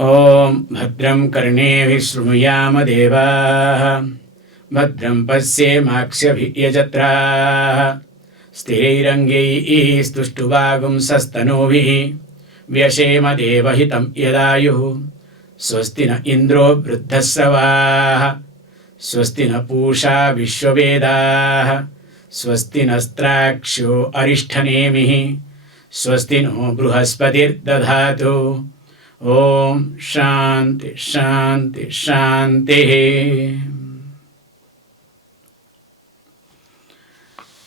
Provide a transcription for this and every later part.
ॐ भद्रं कर्णेभिः शृणुयाम देवाः भद्रं पश्येमाक्षभिर्यजत्राः स्थिरैरङ्गैः स्तुष्टुवागुंसस्तनूभिः व्यशेम देवहितं यदायुः स्वस्ति न इन्द्रो वृद्धस्रवाः स्वस्ति न पूषा विश्ववेदाः स्वस्ति नस्त्राक्षो अरिष्ठनेमिः स्वस्ति नो बृहस्पतिर्दधातु ॐ शान्ति शान्ति शान्तिः.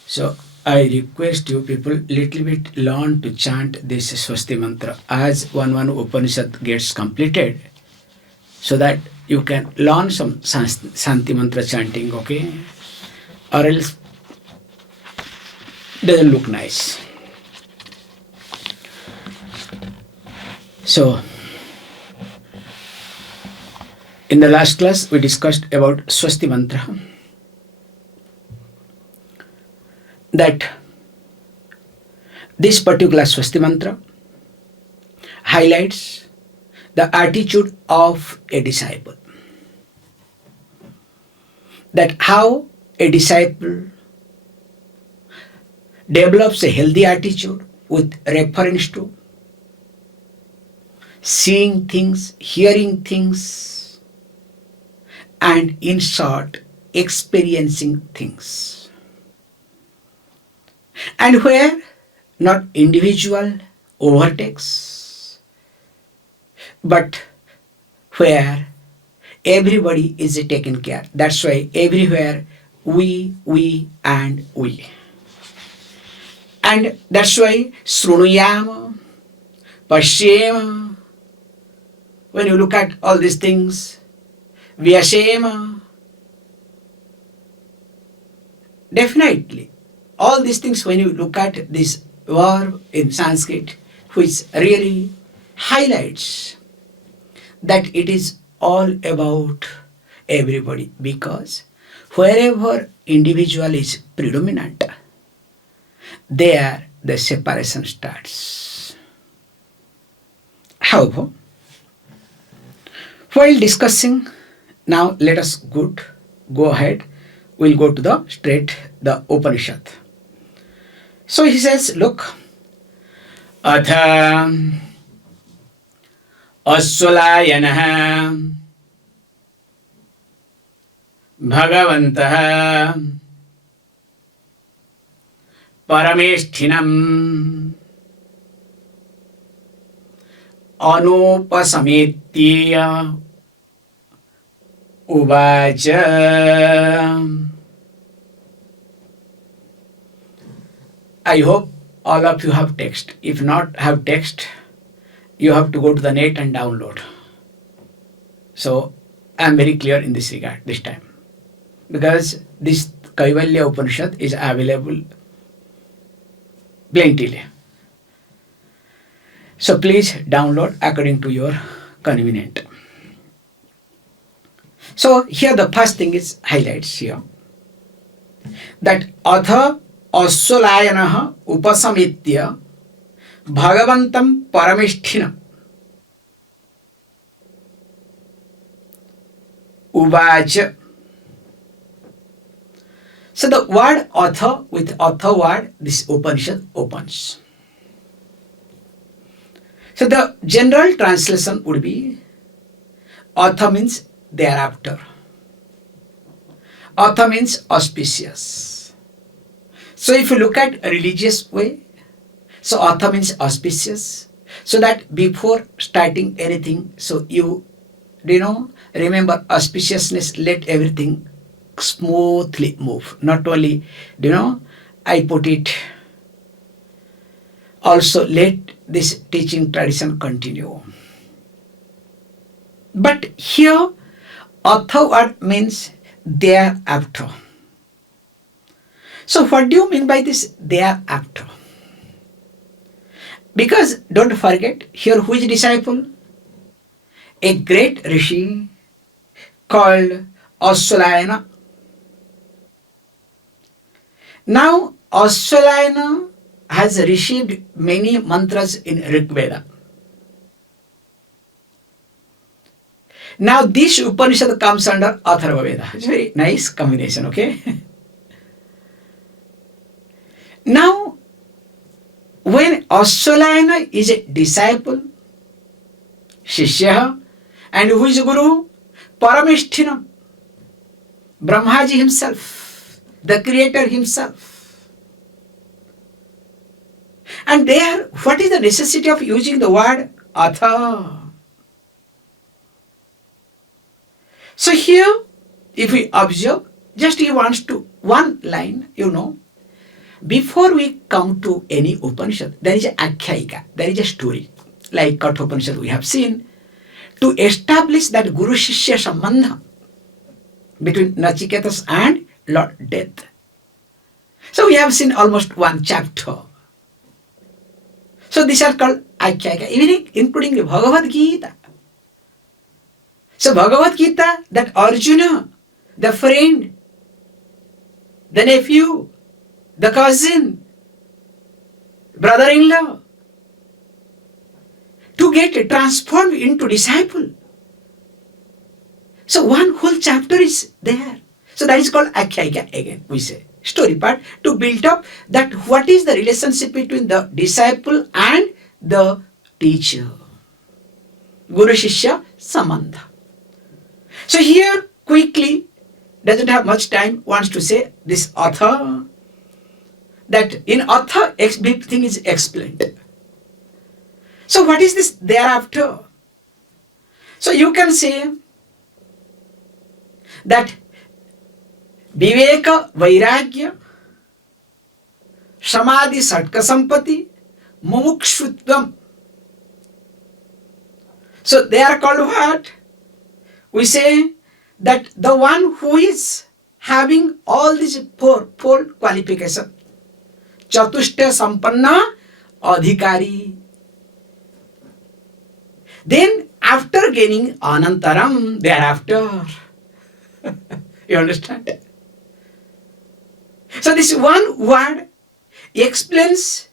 So I request you people little bit learn to chant this Swasti mantra as one Upanishad gets completed, so that you can learn some Shanti mantra chanting, okay? Or else doesn't look nice. So in the last class we discussed about Swasti mantra, that this particular Swasti mantra highlights the attitude of a disciple, that how a disciple develops a healthy attitude with reference to seeing things, hearing things, and in short, experiencing things. And where not individual overtakes, but where everybody is taken care. That's why everywhere we, and we. And that's why Srunuyama, Pashyema, when you look at all these things, Vyashema, definitely, all these things, when you look at this verb in Sanskrit, which really highlights that it is all about everybody, because wherever individual is predominant, there the separation starts. However, while discussing, now let us go ahead, we'll go to the Upanishad. So he says, look, Atha Ashvalayana Bhagavantah Parameshthinam Anupasametya Uvacha. I hope all of you have text. If not have text, you have to go to the net and download. So I am very clear in this regard this time, because this Kaivalya Upanishad is available plentifully. So please download according to your convenient. So here the first thing is highlights here, that Atha Ashvalayana Upasamitya Bhagavantam Parameshthinam Uvacha. So the word Atha, with Atha word, this Upanishad opens. So the general translation would be, Atha means thereafter. Atha means auspicious. So if you look at a religious way, so Atha means auspicious. So that before starting anything, so you remember auspiciousness, let everything smoothly move. Not only, I put it, also let this teaching tradition continue. But here, Atha word means thereafter. So what do you mean by this thereafter? Because don't forget, here who is disciple? A great Rishi called Ashvalayana. Now Ashvalayana has received many mantras in Rig Veda. Now this Upanishad comes under Atharva Veda. It's a very nice combination, okay? Now, when Ashvalayana is a disciple, Shishya, and who is Guru? Parameshthin, Brahmaji himself, the creator himself. And there, what is the necessity of using the word Atha? So here, if we observe, just he wants to, one line, before we come to any Upanishad, there is a Akhyayika, there is a story. Like Katha Upanishad we have seen, to establish that Guru-Shishya Sambandha between Nachiketas and Lord Death. So we have seen almost one chapter. So these are called Akhyayika, even including the Bhagavad Gita. So Bhagavad Gita, that Arjuna, the friend, the nephew, the cousin, brother-in-law, to get transformed into disciple. So one whole chapter is there. So that is called Akhyayika again, we say. Story part to build up that what is the relationship between the disciple and the teacher. Guru-Shishya Sambandha. So here quickly, doesn't have much time, wants to say this author, that in author everything is explained. So what is this thereafter? So you can say that Viveka Vairagya Samadhi Satka Sampati Mumukshutvam. So they are called what? We say that the one who is having all these four qualifications, Chatushta Sampanna Adhikari. Then after gaining Anantaram, thereafter, you understand? So this one word explains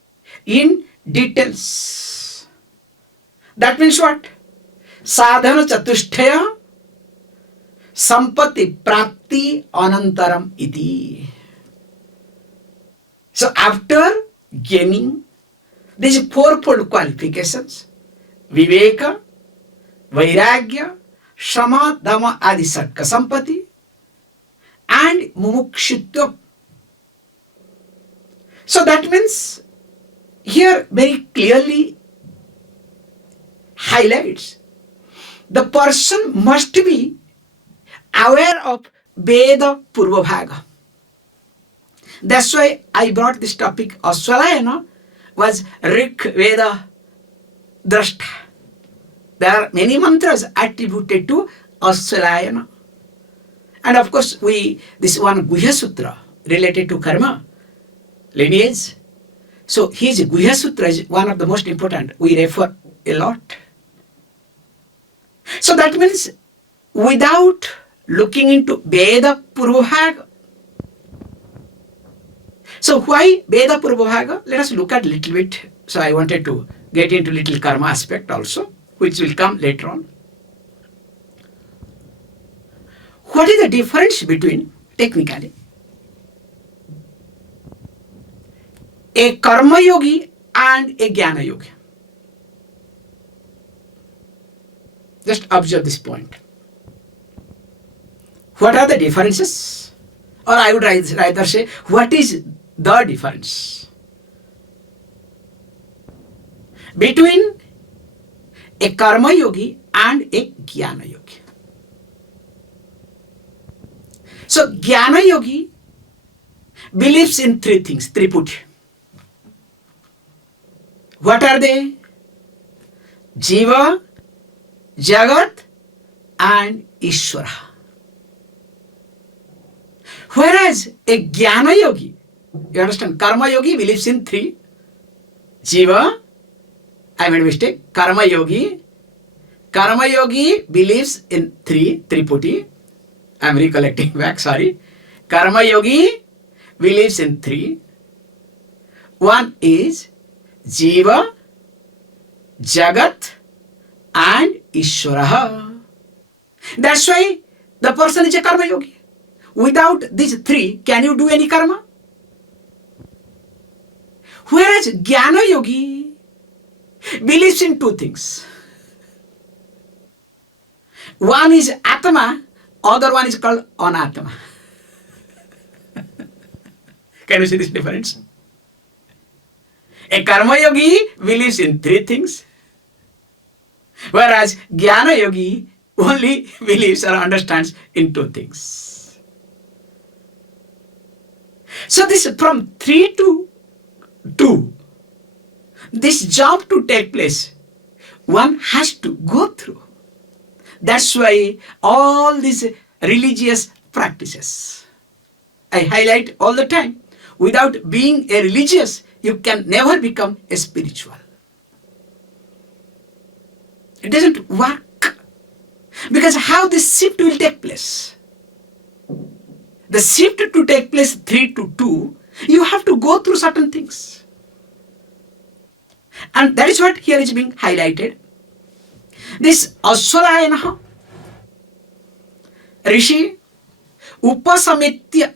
in details. That means what? Sadhana Chatushtaya Sampati Prapti Anantaram iti. So after gaining these fourfold qualifications, Viveka, Vairagya, Shama, Dhamma, Adi Satka Sampati, and Mumukshitva. So that means here very clearly highlights the person must be aware of Veda Purvabhaga. That's why I brought this topic. Ashvalayana was Rik Veda Drashta. There are many mantras attributed to Ashvalayana. And of course, this one Guhya Sutra related to karma, lineage. So his Guhya Sutra is one of the most important. We refer a lot. So that means without looking into Veda Purvabhaga. So why Veda Purvabhaga? Let us look at a little bit. So I wanted to get into little karma aspect also, which will come later on. What is the difference between, technically, a karma yogi and a jnana yogi? Just observe this point. What are the differences? Or I would rather say, what is the difference between a karma yogi and a jnana yogi? So jnana yogi believes in three things, Triputi. What are they? Jiva, Jagat, and Ishvara. Whereas a jnana yogi, you understand, karma yogi believes in three. Jiva, I made a mistake, karma yogi believes in three, Triputi. I am recollecting back, sorry. Karma yogi believes in three. One is Jiva, Jagat, and Ishvara. That's why the person is a karma yogi. Without these three, can you do any karma? Whereas Jnana yogi believes in two things. One is Atma, other one is called Anatma. Can you see this difference? A karma yogi believes in three things, whereas Jnana yogi only believes or understands in two things. So this from 3 to 2, this job to take place, one has to go through. That's why all these religious practices, I highlight all the time, without being a religious, you can never become a spiritual. It doesn't work. Because how this shift will take place? The shift to take place 3 to 2, you have to go through certain things. And that is what here is being highlighted. This Ashvalayana, Rishi Upasamitya.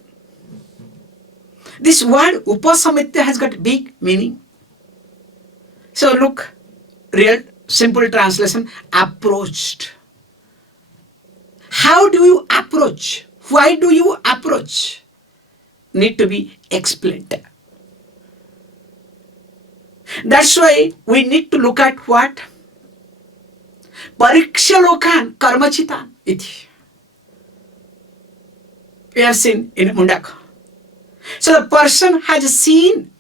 This word Upasamitya has got big meaning. So look, real simple translation, approached. How do you approach? Why do you approach? Need to be explained. That's why we need to look at what? Parikshalokan karmachitan iti. We have seen in Mundaka. So the person has seen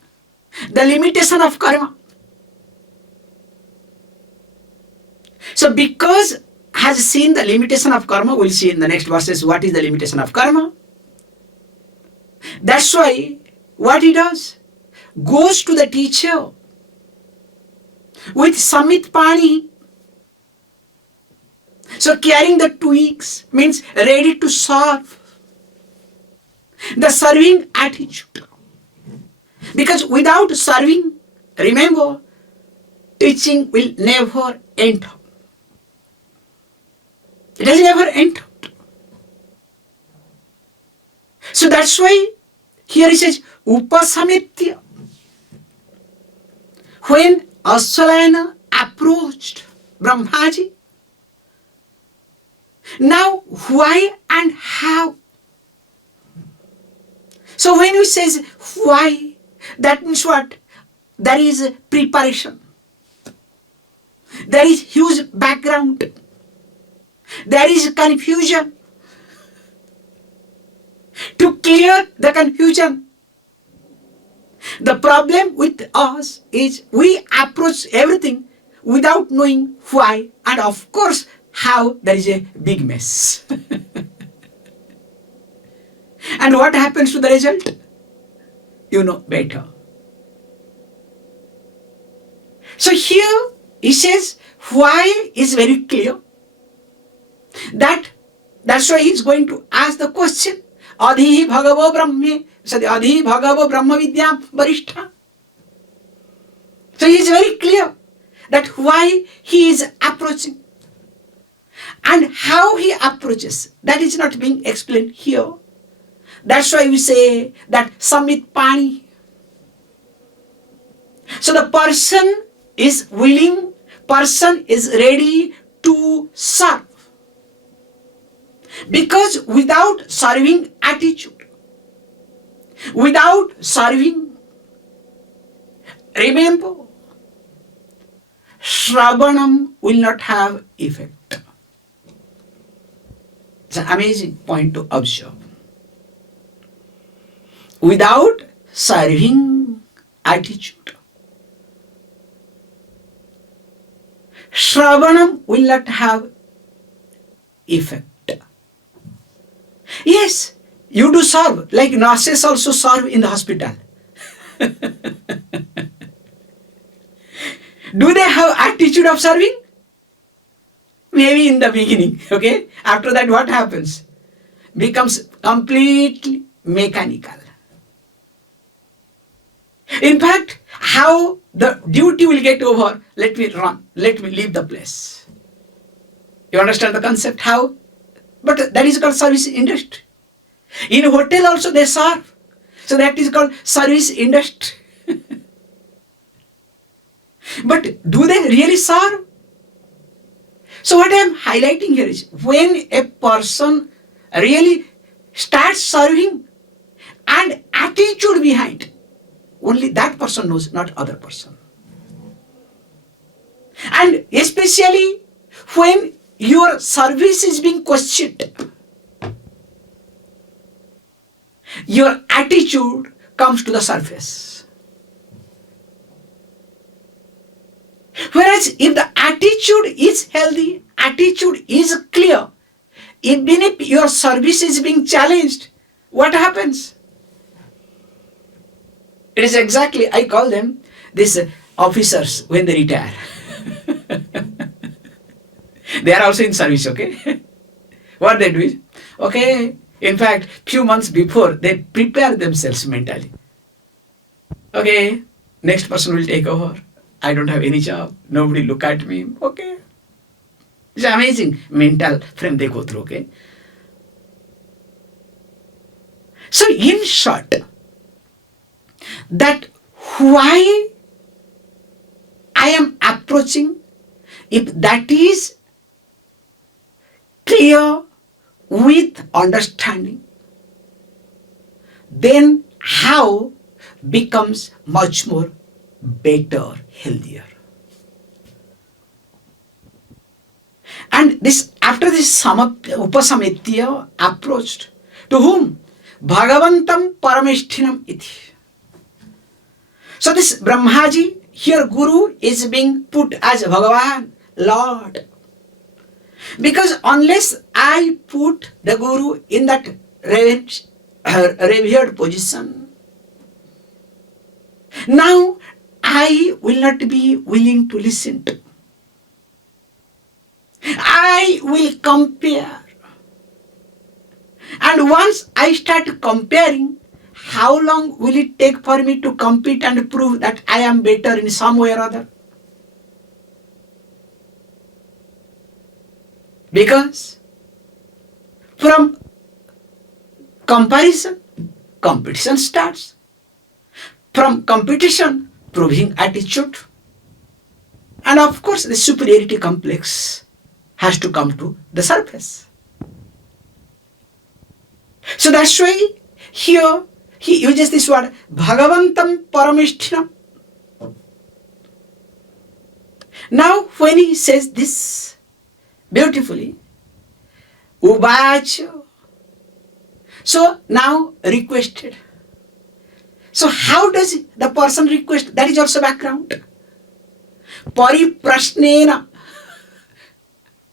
the limitation of karma. So because has seen the limitation of karma, we'll see in the next verses what is the limitation of karma. That's why what he does, goes to the teacher with samit pani. So carrying the twigs means ready to serve. The serving attitude. Because without serving, remember, teaching will never end. It has never ended. So that's why here he says, Upasamitya. When Ashvalayana approached Brahmaji, now why and how? So when he says why, that means what? There is preparation. There is huge background. There is confusion. To clear the confusion. The problem with us is we approach everything without knowing why, and of course how. There is a big mess. And what happens to the result? You know better. So here he says why is very clear. That's why he's going to ask the question. Adhi bhagavo brahme. So the adhi bhagavo brahma vidyam varishta. So he is very clear that why he is approaching. And how he approaches, that is not being explained here. That's why we say that samit pani. So the person is willing, person is ready to serve. Because without serving attitude, without serving, remember, Shravanam will not have effect. It's an amazing point to observe. Without serving attitude, Shravanam will not have effect. Yes, you do serve, like nurses also serve in the hospital. Do they have attitude of serving? Maybe in the beginning, okay? After that, what happens? Becomes completely mechanical. In fact, how the duty will get over, let me run, let me leave the place. You understand the concept? How? But that is called service industry. In hotel also they serve. So that is called service industry. But do they really serve? So what I am highlighting here is when a person really starts serving and attitude behind, only that person knows, not other person. And especially when your service is being questioned, your attitude comes to the surface. Whereas if the attitude is healthy, attitude is clear, even if your service is being challenged, what happens? It is exactly, I call them these officers when they retire. They are also in service, okay? What they do is, okay, in fact, few months before, they prepare themselves mentally. Okay, next person will take over. I don't have any job. Nobody look at me. Okay. It's amazing mental frame they go through, okay? So in short, that why I am approaching, if that is clear with understanding, then how becomes much more better, healthier. And this, after this upasamitya approached, to whom? Bhagavantam Parameshthinam iti. So this Brahmaji, here Guru is being put as Bhagavan, Lord. Because unless I put the Guru in that revered position, now I will not be willing to listen to. I will compare. And once I start comparing, how long will it take for me to compete and prove that I am better in some way or other? Because from comparison, competition starts. From competition, proving attitude. And of course, the superiority complex has to come to the surface. So that's why here he uses this word, Bhagavantam Parameshthinam. Now, when he says this beautifully, Uvacha, so now requested. So how does the person request? That is also background. Pariprashnena.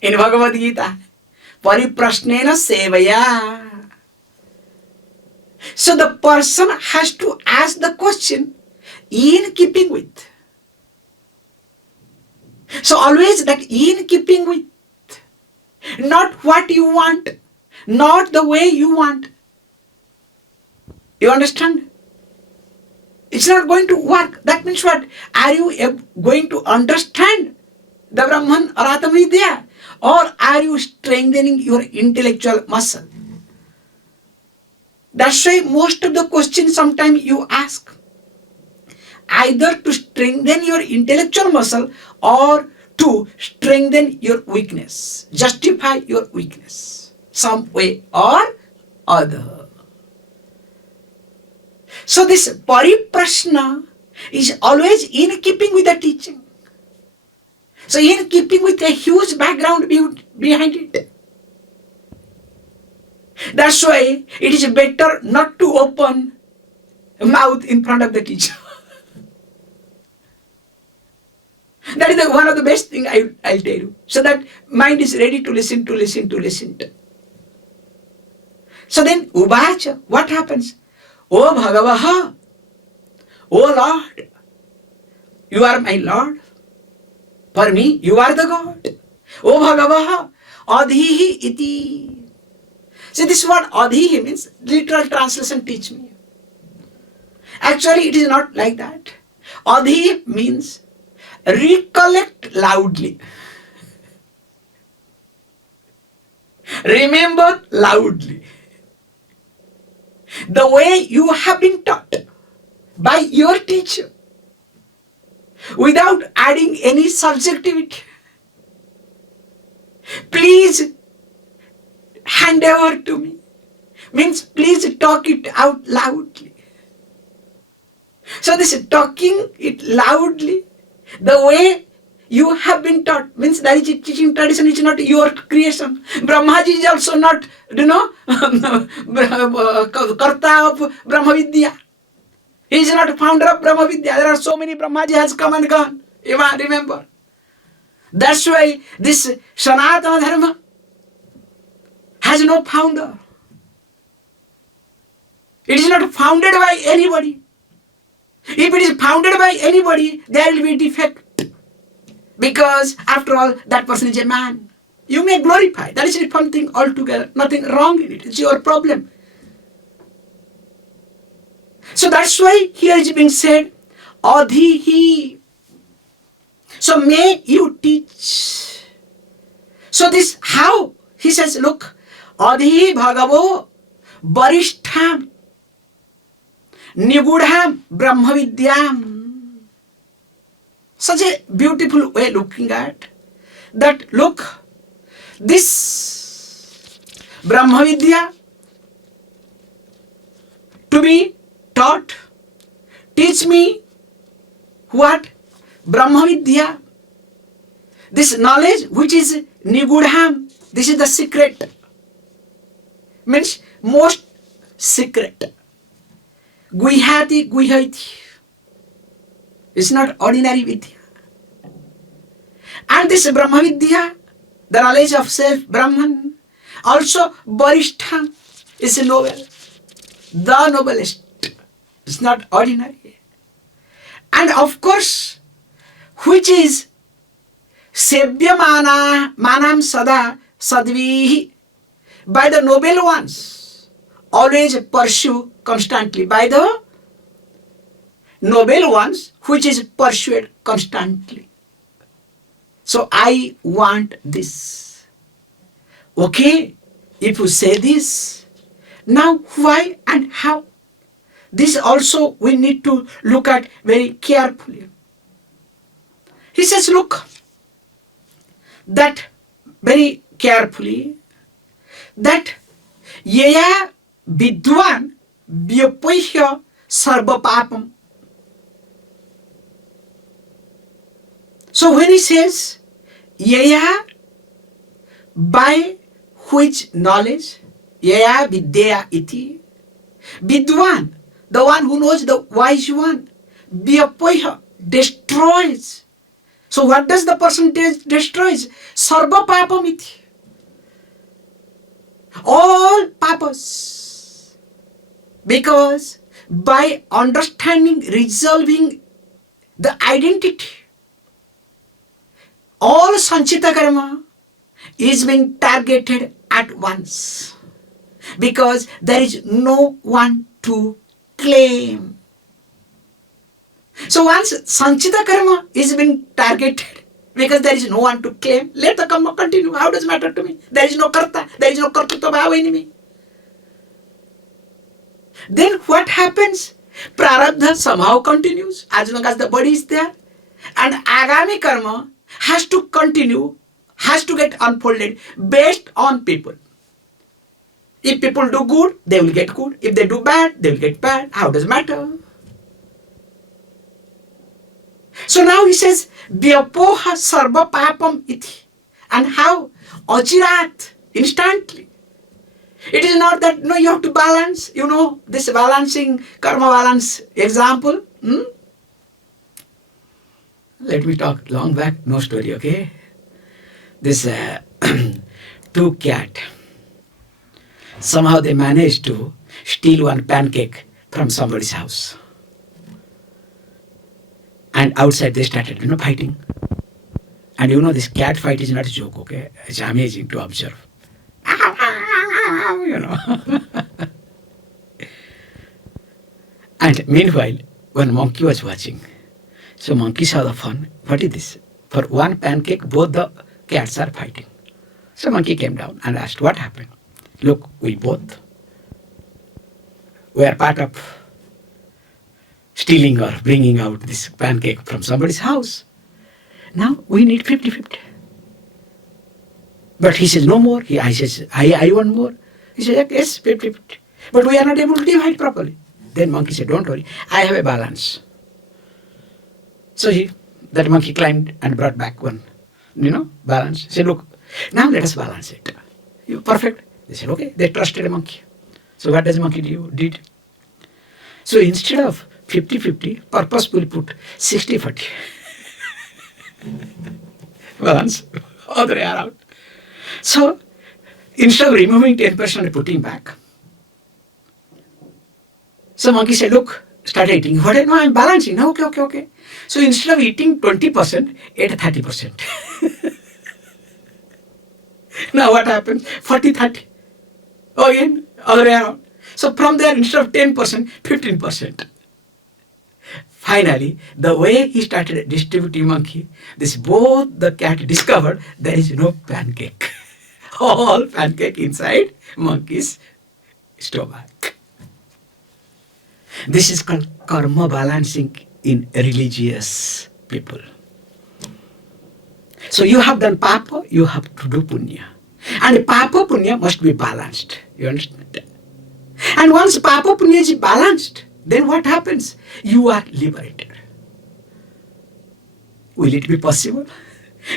In Bhagavad Gita, Pariprashnena sevaya. So the person has to ask the question in keeping with. So always that in keeping with. Not what you want, not the way you want. You understand? It's not going to work. That means what? Are you going to understand the Brahman or Atma-vidya? Or are you strengthening your intellectual muscle? That's why most of the questions sometimes you ask, either to strengthen your intellectual muscle or to strengthen your weakness, justify your weakness, some way or other. So this pariprashna is always in keeping with the teaching. So in keeping with a huge background behind it. That's why it is better not to open mouth in front of the teacher. That is one of the best things I'll tell you. So that mind is ready to listen. So then, Uvacha, what happens? O Bhagavaha, O Lord, you are my Lord. For me, you are the God. O Bhagavaha, Adhihi iti. See, this word Adhihi means literal translation, teach me. Actually, it is not like that. Adhi means recollect loudly. Remember loudly the way you have been taught by your teacher without adding any subjectivity. Please hand over to me. Means please talk it out loudly. So this talking it loudly, the way you have been taught, means that is a teaching tradition, is not your creation. Brahmaji is also not, Karta of Brahma Vidya. He is not founder of Brahma Vidya. There are so many Brahmaji has come and gone. Remember. That's why this Sanatana Dharma has no founder. It is not founded by anybody. If it is founded by anybody, there will be defect. Because after all, that person is a man. You may glorify. That is a different thing altogether. Nothing wrong in it. It's your problem. So that's why here is being said, Adhihi. So may you teach. So this how? He says, look, Adhihi Bhagavo Varishtham Nigudham Brahma Vidyam. Such a beautiful way looking at that. Look, this Brahma Vidya to be taught, teach me what? Brahma Vidya. This knowledge which is Nigudham, this is the secret. Means most secret. Guhyati Guhyati. It's not ordinary Vidya. And this Brahma Vidya, the knowledge of self, Brahman, also Varishtham is noble. The noblest. It's not ordinary. And of course, which is Sevyamana Manam Sada Sadvihi, by the noble ones, always pursue constantly, by the noble ones, which is pursued constantly. So I want this. Okay, if you say this, now why and how? This also we need to look at very carefully. He says, look, that very carefully, that yeya vidwan vyapahya sarva papam. So when he says, yeya, by which knowledge, yeya vidya iti, vidwan, the one who knows, the wise one, vyapahya, destroys. So what does the person destroys? Sarva papam iti. All papas. Because by understanding, resolving the identity, all sanchita karma is being targeted at once. Because there is no one to claim. So once sanchita karma is being targeted, because there is no one to claim, let the karma continue. How does it matter to me? There is no karta, there is no kartritva bhava in me. Then what happens? Prarabdha somehow continues as long as the body is there, and agami karma has to continue, has to get unfolded based on people. If people do good, they will get good. If they do bad, they will get bad. How does it matter? So now he says, Vyapoha sarva papam iti. And how? Achirat, instantly. It is not that, you have to balance, this balancing, karma balance example. Let me talk long back, no story, okay? This two cat, somehow they managed to steal one pancake from somebody's house. And outside they started, fighting. And this cat fight is not a joke, okay? It's amazing to observe. And meanwhile, one monkey was watching. So monkey saw the fun. What is this? For one pancake, both the cats are fighting. So monkey came down and asked, what happened? Look, we both were part of stealing or bringing out this pancake from somebody's house. Now we need 50-50. But he says, no more. I says, I want more. He says, yes, 50-50. But we are not able to divide properly. Then monkey said, don't worry, I have a balance. So that monkey climbed and brought back one, balance. He said, look, now let us balance it. You perfect. They said, okay. They trusted a monkey. So what does the monkey did? So instead of 50-50, purposefully put 60-40. Balance, other way around. So instead of removing 10% and putting back, so monkey said, look, start eating. What? No, I'm balancing. No, okay. So instead of eating 20%, ate 30%. Now what happens? 40-30. Again, other way around. So from there, instead of 10%, 15%. Finally, the way he started distributing monkey, both the cat discovered there is no pancake. All pancake inside monkey's stomach. This is called karma balancing in religious people. So you have done papa, you have to do punya. And papa punya must be balanced. You understand? And once papa punya is balanced, then what happens? You are liberated. Will it be possible?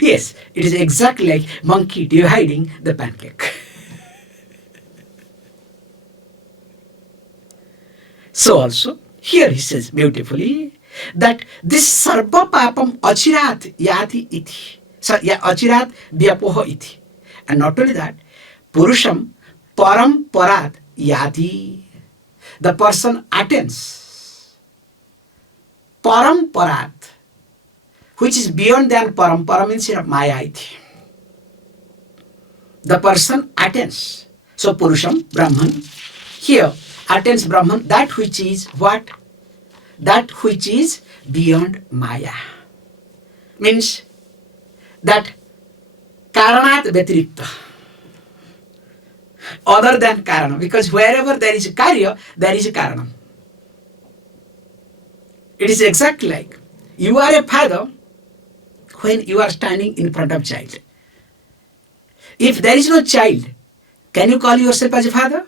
Yes, it is exactly like monkey dividing the pancake. So also, here he says beautifully that this sarva papam achirat yati iti. Achirat vyapoha iti. And not only that, purusham param parat yati. The person attains param parat, which is beyond than param. Param means maya iti. The person attains. So purusham, Brahman, here attains Brahman, that which is what? That which is beyond maya. Means that karanat vyatirikta. Other than karana. Because wherever there is a karya, there is a karanam. It is exactly like you are a father when you are standing in front of child. If there is no child, can you call yourself as a father?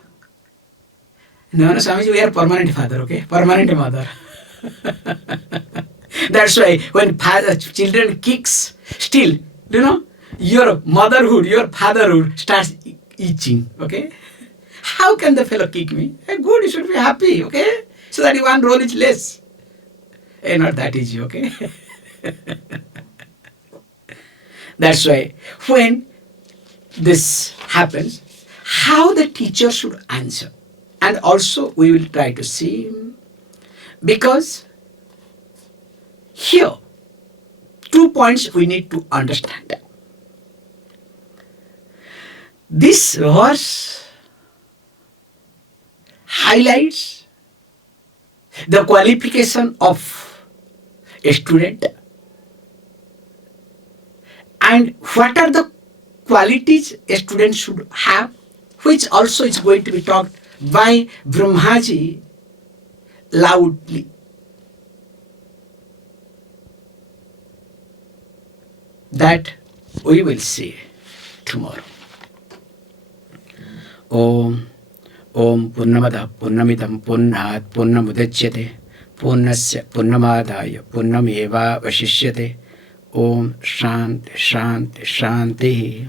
No, Swamiji, we are permanent father, okay? Permanent mother. That's why when children kicks, still, your motherhood, your fatherhood starts itching, okay? How can the fellow kick me? Good, you should be happy, okay? So that one role is less. Not that easy, okay? That's why when this happens, how the teacher should answer. And also we will try to see, because here 2 points we need to understand. This verse highlights the qualification of a student and what are the qualities a student should have, which also is going to be talked by Brahmaji loudly. That we will see tomorrow. Om Purnamada Purnamidam Purnat Purnamudachyate Purnasya Purnamadaya Purnameva Vashishyate. Om Shanti Shanti Shanti.